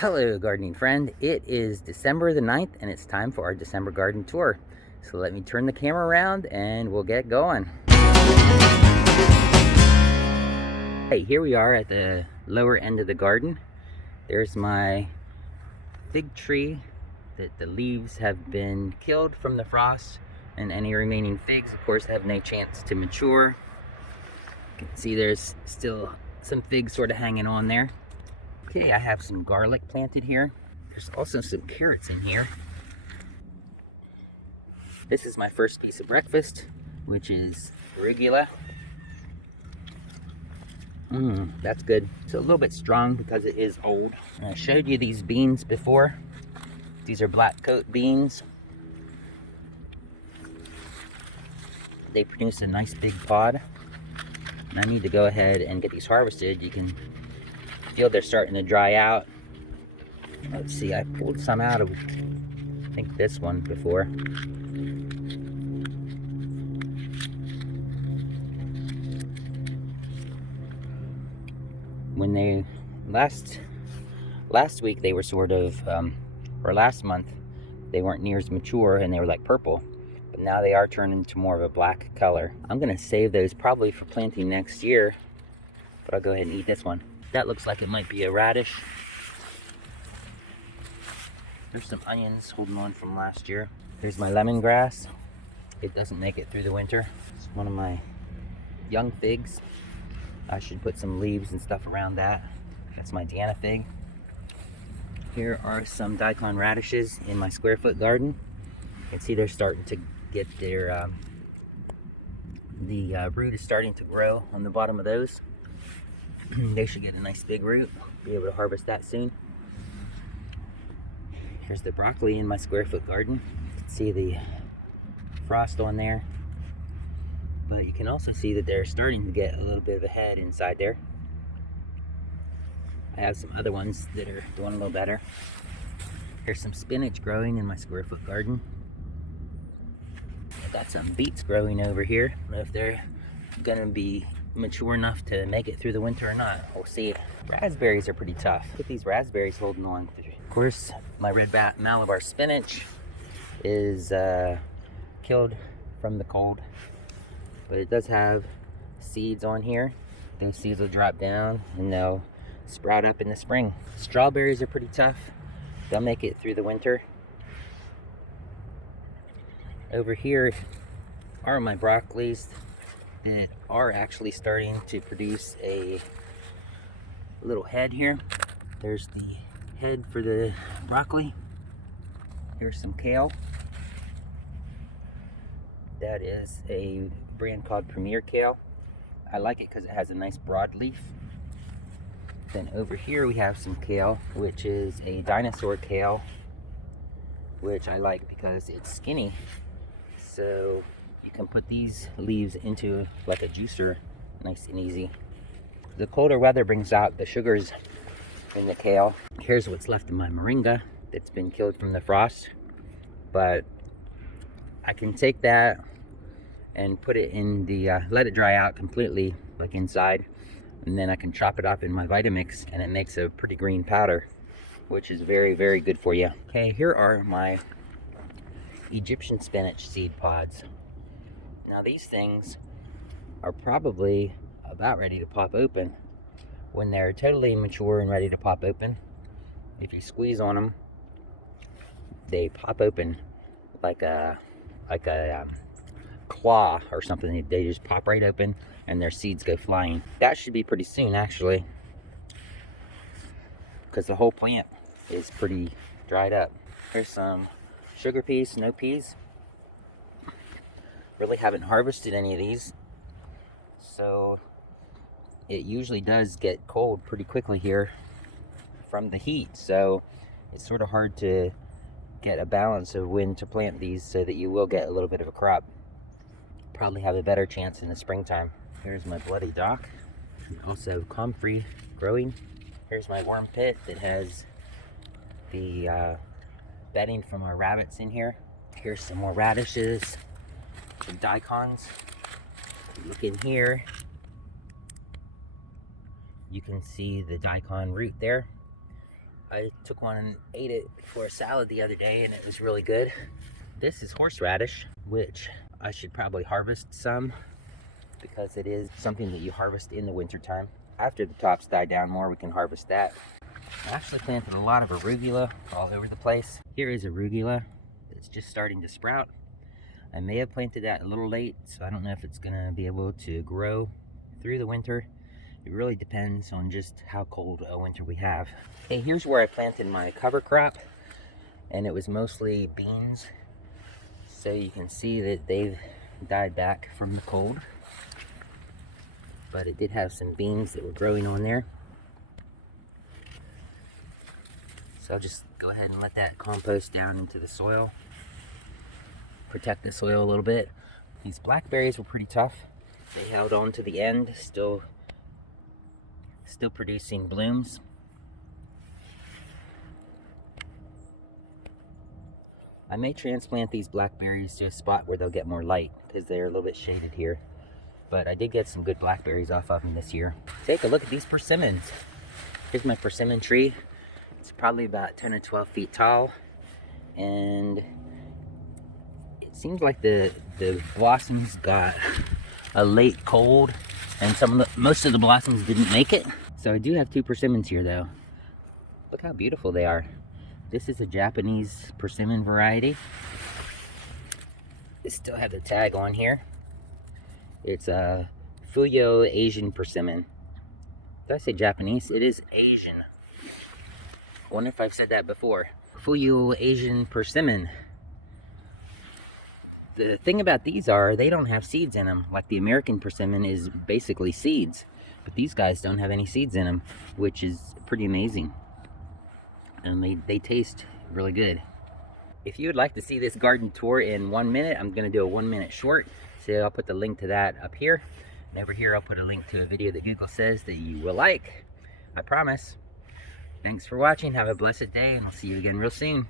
Hello, gardening friend. It is December the 9th, and it's time for our December garden tour. So let me turn the camera around and we'll get going. Hey, here we are at the lower end of the garden. There's my fig tree that the leaves have been killed from the frost, and any remaining figs, of course, have no chance to mature. You can see there's still some figs sort of hanging on there. Okay, I have some garlic planted here. There's also some carrots in here. This is my first piece of breakfast, which is arugula. That's good. It's a little bit strong because it is old. And I showed you these beans before. These are black coat beans. They produce a nice big pod. And I need to go ahead and get these harvested. You can feel they're starting to dry out. Let's see, I pulled some out of, I think, this one before. When they last week they were sort of, or last month, they weren't near as mature and they were like purple, but now they are turning to more of a black color. I'm gonna save those probably for planting next year, but I'll go ahead and eat this one. That looks like it might be a radish. There's some onions holding on from last year. There's my lemongrass. It doesn't make it through the winter. It's one of my young figs. I should put some leaves and stuff around that. That's my Deanna fig. Here are some Daikon radishes in my square foot garden. You can see they're starting to get their, the root is starting to grow on the bottom of those. They should get a nice big root. Be able to harvest that soon. Here's the broccoli in my square foot garden. You can see the frost on there. But you can also see that they're starting to get a little bit of a head inside there. I have some other ones that are doing a little better. Here's some spinach growing in my square foot garden. I got some beets growing over here. I don't know if they're gonna be mature enough to make it through the winter or not. We'll see. Raspberries are pretty tough. Look at these raspberries holding on. Of course, my red Malabar spinach is killed from the cold. But it does have seeds on here. Those seeds will drop down and they'll sprout up in the spring. Strawberries are pretty tough. They'll make it through the winter. Over here are my broccolis that are actually starting to produce a little head here. There's the head for the broccoli. Here's some kale. That is a brand called Premier Kale. I like it because it has a nice broad leaf. Then over here we have some kale, which is a dinosaur kale, which I like because it's skinny. So you can put these leaves into like a juicer, nice and easy. The colder weather brings out the sugars in the kale. Here's what's left of my moringa that's been killed from the frost. But I can take that and put it in the, let it dry out completely, like inside. And then I can chop it up in my Vitamix and it makes a pretty green powder, which is very, very good for you. Okay, here are my Egyptian spinach seed pods. Now these things are probably about ready to pop open. When they're totally mature and ready to pop open, if you squeeze on them, they pop open like a claw or something. They just pop right open and their seeds go flying. That should be pretty soon, actually, because the whole plant is pretty dried up. Here's some sugar peas, snow peas. Really haven't harvested any of these, so it usually does get cold pretty quickly here from the heat, so it's sort of hard to get a balance of when to plant these so that you will get a little bit of a crop. Probably have a better chance in the springtime. Here's my bloody dock, and also comfrey growing. Here's my worm pit that has the bedding from our rabbits in here. Here's some more radishes, some daikons. Look in here, you can see the daikon root there. I took one and ate it for a salad the other day, and it was really good. This is horseradish, which I should probably harvest some because it is something that you harvest in the wintertime. After the tops die down more, we can harvest that. I actually planted a lot of arugula all over the place. Here is arugula that's just starting to sprout. I may have planted that a little late, so I don't know if it's gonna be able to grow through the winter. It really depends on just how cold a winter we have. Okay, here's where I planted my cover crop, and it was mostly beans. So you can see that they've died back from the cold. But it did have some beans that were growing on there. So I'll just go ahead and let that compost down into the soil. Protect the soil a little bit. These blackberries were pretty tough. They held on to the end, still producing blooms. I may transplant these blackberries to a spot where they'll get more light because they're a little bit shaded here. But I did get some good blackberries off of them this year. Take a look at these persimmons. Here's my persimmon tree. It's probably about 10 or 12 feet tall. And it seems like the blossoms got a late cold, and most of the blossoms didn't make it. So I do have 2 persimmons here though. Look how beautiful they are. This is a Japanese persimmon variety. They still have the tag on here. It's a Fuyo Asian persimmon. Did I say Japanese? It is Asian. I wonder if I've said that before. Fuyo Asian persimmon. The thing about these are they don't have seeds in them. Like the American persimmon is basically seeds. But these guys don't have any seeds in them, which is pretty amazing. And they taste really good. If you would like to see this garden tour in 1 minute, I'm going to do a 1 minute short. So I'll put the link to that up here. And over here I'll put a link to a video that Google says that you will like. I promise. Thanks for watching. Have a blessed day, and I'll see you again real soon.